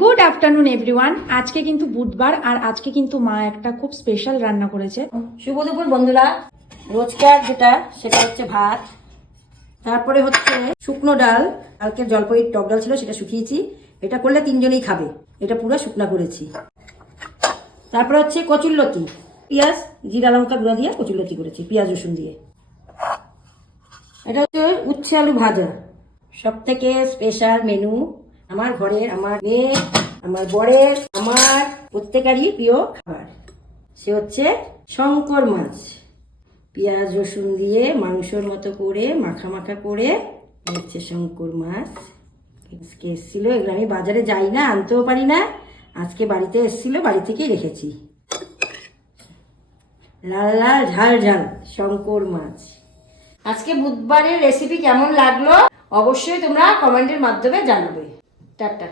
Good afternoon everyone. আজকে কিন্তু বুধবার আর আজকে কিন্তু মা একটা খুব স্পেশাল রান্না করেছে। শুভ দুপুর বন্ধুরা। রোজকার যেটা সেটা হচ্ছে ভাত, তারপরে হচ্ছে শুকনো ডাল, কালকে জলপাইয়ের টক ডাল ছিল সেটা শুকিয়েছি, এটা করলে তিনজনেই খাবে, এটা পুরো শুকনা করেছি। তারপরে হচ্ছে কচুরলতি, পেঁয়াজ জিরা লঙ্কা গুঁড়া দিয়ে কচুরলতি করেছি পেঁয়াজ রসুন দিয়ে। এটা হচ্ছে উচ্ছে আলু ভাজা, সব থেকে স্পেশাল মেনু আমার ঘরের, আমার মেয়ে, আমার বরের, আমার প্রত্যেকেরই প্রিয় খাবার। সে হচ্ছে শঙ্কর মাছ, পেঁয়াজ রসুন দিয়ে মাংসর মতো করে মাখা মাখা করে হচ্ছে শঙ্কর মাছ। আজকে এসেছিলো, এগুলো আমি বাজারে যাই না, আনতেও পারি না, আজকে বাড়িতে এসেছিলো, বাড়ি থেকেই রেখেছি। লাল লাল ঝাল ঝাল শঙ্কর মাছ। আজকে বুধবারের রেসিপি কেমন লাগলো অবশ্যই তোমরা কমেন্টের মাধ্যমে জানাবে। টাটা।